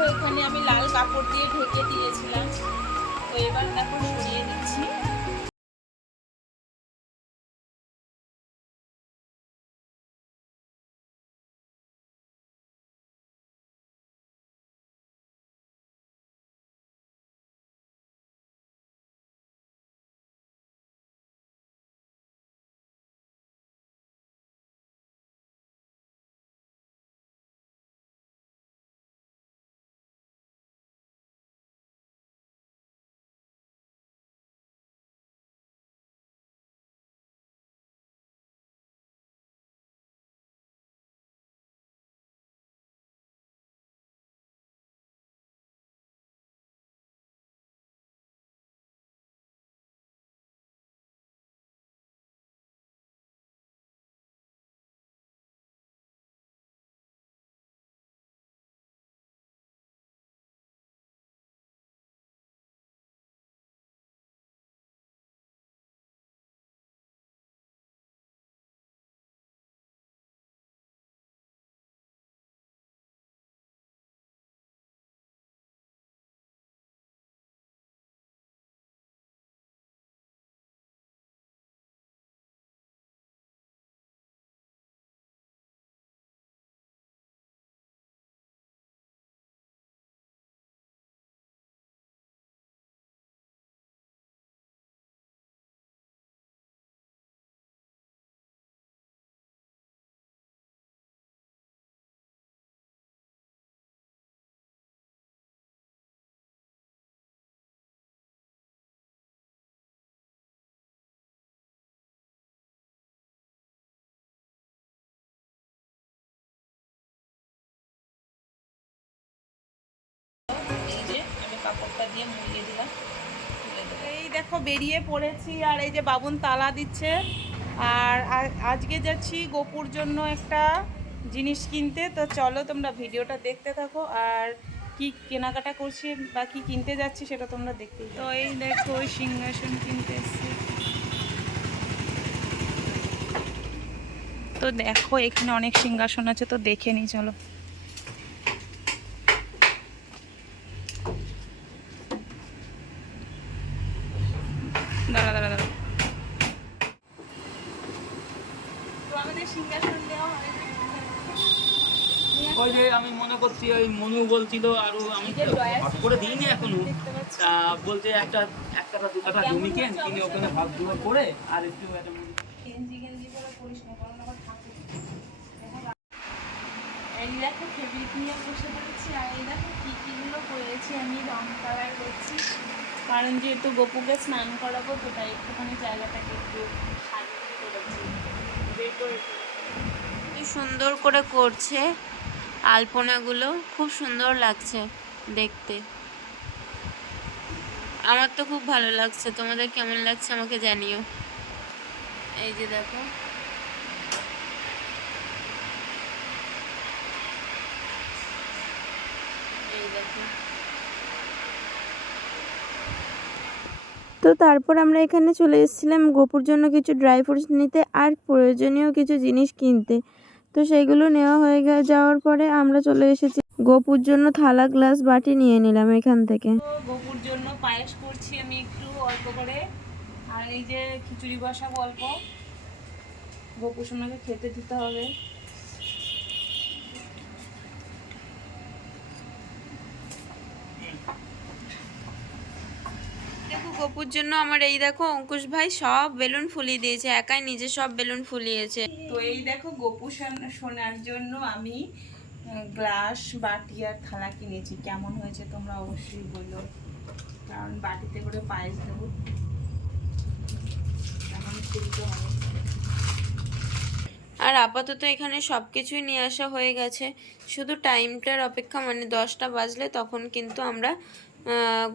দেখো এখানে আমি লাল কাপড় দিয়ে ঢেকে দিয়েছিলাম। তো এবার দেখো সরিয়ে দিচ্ছি দিয়ে মুড়িয়ে দিলাম। এই দেখো বেরিয়ে পড়েছি আর এই যে বাবুন তালা দিচ্ছে। আর আজকে যাচ্ছি গোপুর জন্য একটা জিনিস কিনতে। তো চলো তোমরা ভিডিওটা দেখতে থাকো। আর কি কেনাকাটা করছি বা কি কিনতে যাচ্ছি সেটা তোমরা দেখতেই তো এই দেখো ওই সিংহাসন কিনতে এসেছি। তো দেখো এখানে অনেক সিংহাসন আছে তো দেখে নিই চলো। দাঁড়া দাঁড়া ওই যে আমি মনে করছি ওই মনু বলছিল আরও আমি করে দিইনি এখনও। বলছে একটা এক কাটা দু কাটা কেমন জমি কেন অবস্থা? ওখানে ভাগ দুটো করে আর একটু একটা এই দেখো ফেব্রিক নিয়ে বসে পড়েছি আর এই দেখো কী কীগুলো করেছি আমি রং কালার করছি। কারণ যেহেতু গপুকে স্নান করাবো, তো তাই একটুখানি জায়গাটাকে একটু সুন্দর করে করছে আলপনাগুলো। খুব সুন্দর লাগছে দেখতে। আমার তো খুব ভালো লাগছে। তোমাদের কেমন লাগছে আমাকে জানিও। এই যে দেখো। এই দেখো। তো তারপর আমরা এখানে চলে এসেছিলাম গোপুর জন্য কিছু ড্রাই ফ্রুটস নিতে আর প্রয়োজনীয় কিছু জিনিস কিনতে। তো সেইগুলো নেওয়া হয়ে যাওয়ার পরে আমরা চলে এসেছি। গোপুর জন্য থালা গ্লাস বাটি নিয়ে নিলাম এখান থেকে। গোপুর জন্য পায়েস করছি আমি একটু অল্প করে। আর এই যে খিচুড়ি বসাবো অল্প। গপু সোনাকে খেতে দিতে হবে। গপুর জন্য আমার এই দেখো অঙ্কুশ ভাই সব বেলুন ফুলিয়ে দিয়েছে একাই নিজে সব বেলুন ফুলিয়েছে। তো এই দেখো গপু সোনার জন্য আমি গ্লাস বাটি আর থালা কিনেছি। কেমন হয়েছে তোমরা অবশ্যই বলো। কারণ বাটিতে করে পায়েস দেবো। এখন খুলতে হবে। আর আপাতত এখানে সব কিছুই নিয়ে আসা হয়ে গেছে। শুধু টাইমটার অপেক্ষা মানে দশটা বাজলে তখন কিন্তু আমরা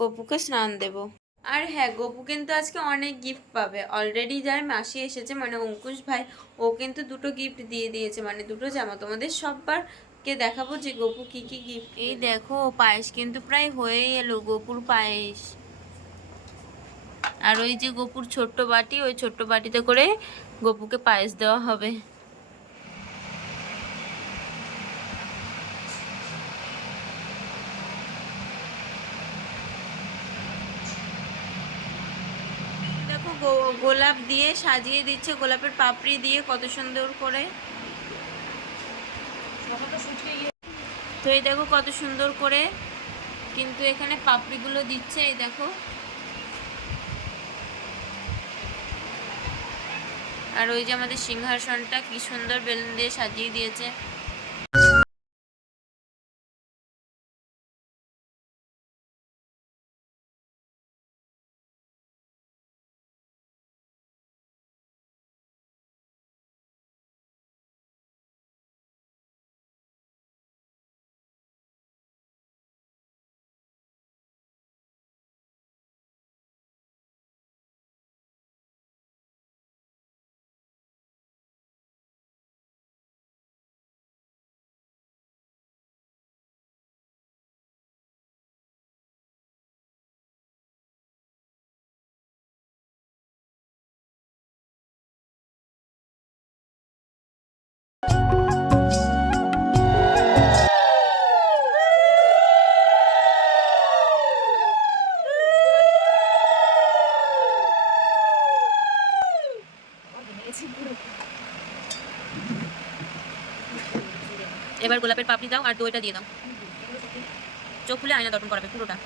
গপুকে স্নান দেব। আর হ্যাঁ গপু কিন্তু আজকে অনেক গিফট পাবে। অলরেডি যার মাসি এসেছে মানে অঙ্কুশ ভাই ও কিন্তু দুটো গিফট দিয়ে দিয়েছে। মানে দুটো জামা। তোমাদের সববারকে দেখাবো যে গপু কি কি গিফট এই দেখো পায়েস কিন্তু প্রায় হয়েই এলো গপুর পায়েস। আর ওই যে গপুর ছোট্ট বাটি ওই ছোট্ট বাটিতে করে গপুকে পায়েস দেওয়া হবে। দিয়ে সাজিয়ে দিচ্ছে, গোলাপের পাপড়ি দিয়ে কত সুন্দর করে। তো এই দেখো কত সুন্দর করে কিন্তু এখানে পাপড়িগুলো দিচ্ছে, এই দেখো। আর ওই যে আমাদের সিংহাসনটা কি সুন্দর বেলুন দিয়ে সাজিয়ে দিয়েছে। এবার গোলাপের পাপড়ি দাও আর দইটা দিয়ে দাও। চোখ খুলে আয়না দর্পণ করাবে পুরোটা।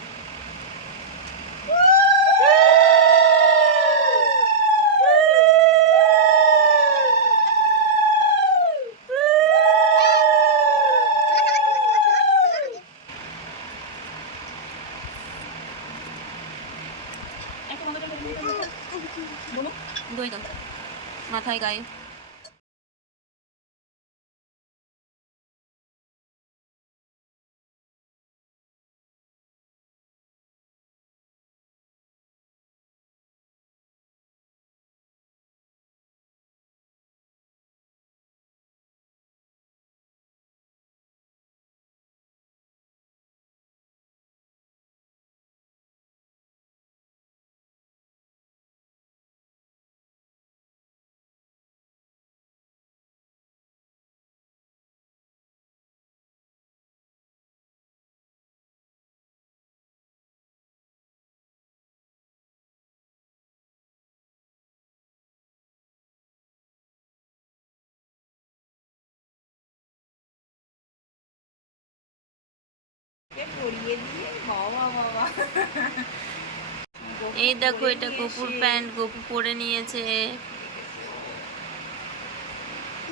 মাথায় গায়ে। পরিয়ে দিয়ে বাবা বাবা এই দেখো এটা গোপুর প্যান্ট গোপু পরে নিয়েছে।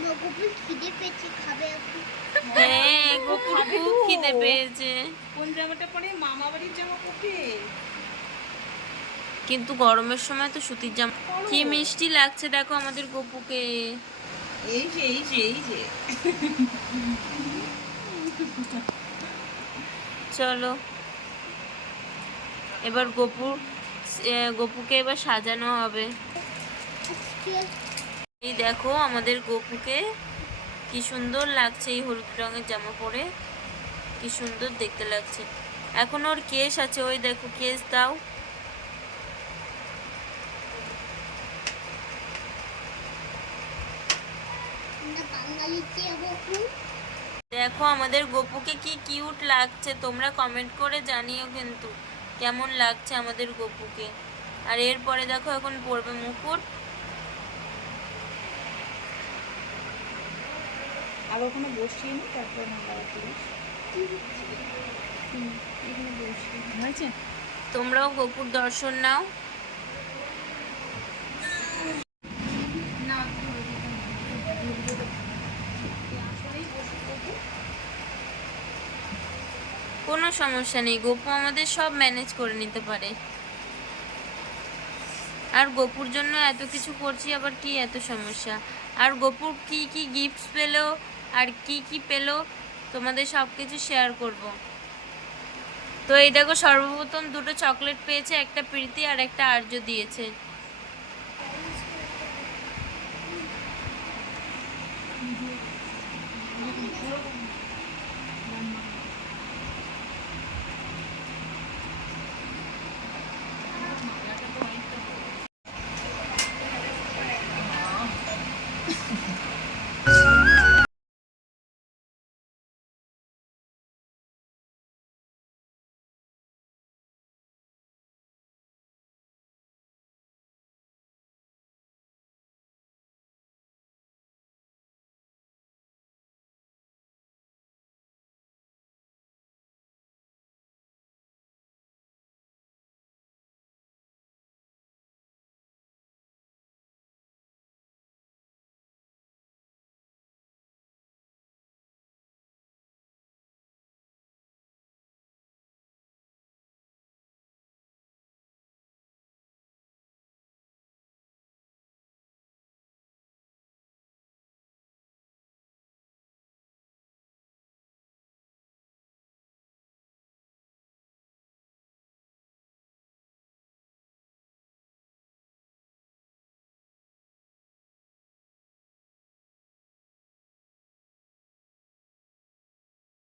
নকুপুর খিদে পেয়েছে খাবে এখন। হ্যাঁ গোপুর খুব খিদে পেয়েছে। কোন জামাটা পরে? মামা বাড়ির জামা পরবে? কিন্তু গরমের সময় তো সুতির জামা কি মিষ্টি লাগছে দেখো আমাদের গপুকে। এই যে এই যে এই যে। চলো। এবার গপুর গপুকে এবার সাজানো হবে। এই দেখো আমাদের গপুকে কি সুন্দর লাগছে এই হলুদ রঙের জামা পরে। কি সুন্দর দেখতে লাগছে। এখন ওর কেশ আছে, ওই দেখো কেশ দাও। এখন দেখো আমাদের গপুকে কি কিউট লাগছে। তোমরা কমেন্ট করে জানিও কিন্তু কেমন লাগছে আমাদের গপুকে। আর এরপরে দেখো এখন পড়বে মুকুট। আর ওখানে বসিয়ে নি তারপরে তোমরাও গপুর দর্শন নাও না আসলেই বসে করব কোনো সমস্যা নেই। গপু আমাদের সব ম্যানেজ করে নিতে পারে। আর গপুর জন্য এত কিছু করছি, আবার কি এত সমস্যা? আর গপুর কি কি গিফটস পেল, আর কি কি পেল, তোমাদের সব কিছু শেয়ার করব। তো এই দেখো, সর্বপ্রথম দুটো চকলেট পেয়েছে, একটা প্রীতি আর একটা আর্য দিয়েছে।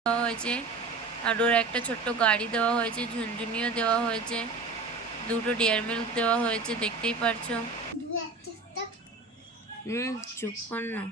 দেওয়া হয়েছে। আর ওর একটা ছোট্ট গাড়ি দেওয়া হয়েছে ঝুনঝুনিও দেওয়া হয়েছে। দুটো ডিয়ার মিল্ক দেওয়া হয়েছে দেখতেই পারছ। হুম চুপ কর না।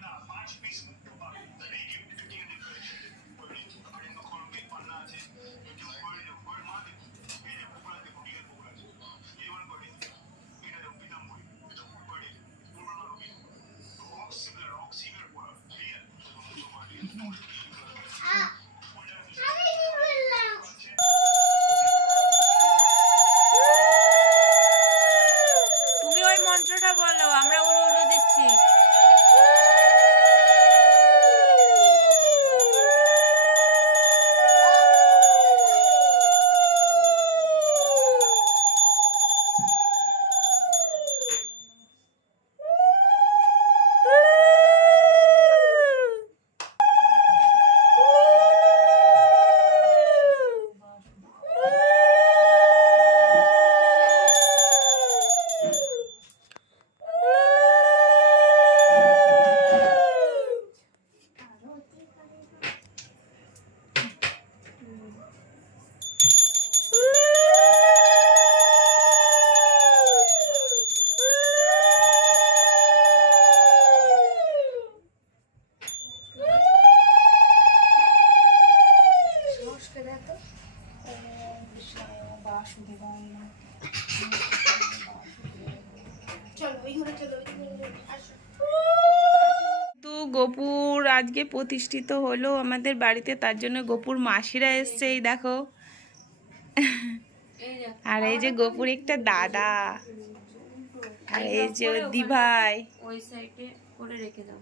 তো গোপুর আজকে প্রতিষ্ঠিত হলো আমাদের বাড়িতে তার জন্য গোপুর মাসিরা এসছে এই দেখো। আর এই যে গোপুর একটা দাদা আর এই যে দিভাই। ওই সাইডে করে রেখে দাও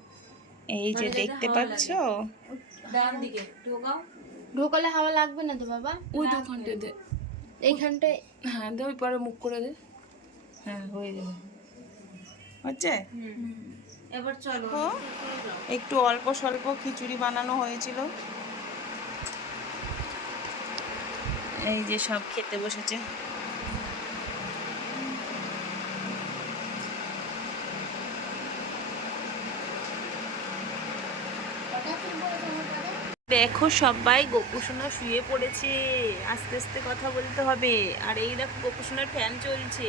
এই যে দেখতে পাচ্ছ? ডান দিকে ঢোকাও। ঢোকালে হাওয়া লাগবে না তো বাবা? ওই দোকানটা দে। এইখানটায়। হ্যাঁ দে ওই পরে মুখ করে দে। হ্যাঁ হয়ে যাবে। হচ্ছে? এবার চলো। একটু অল্প স্বল্প খিচুড়ি বানানো হয়েছিল। এই যে সব খেতে বসেছে। দেখো সবাই গোপুসোনা শুয়ে পড়েছে। আস্তে আস্তে কথা বলতে হবে। আর এই দেখো গোপুসোনার ফ্যান চলছে।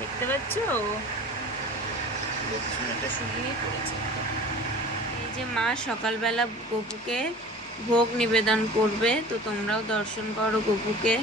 দেখতে পাচ্ছ? এই যে মা সকালবেলা গপুকে ভোগ নিবেদন করবে তো তোমরাও দর্শন করো গপুকে।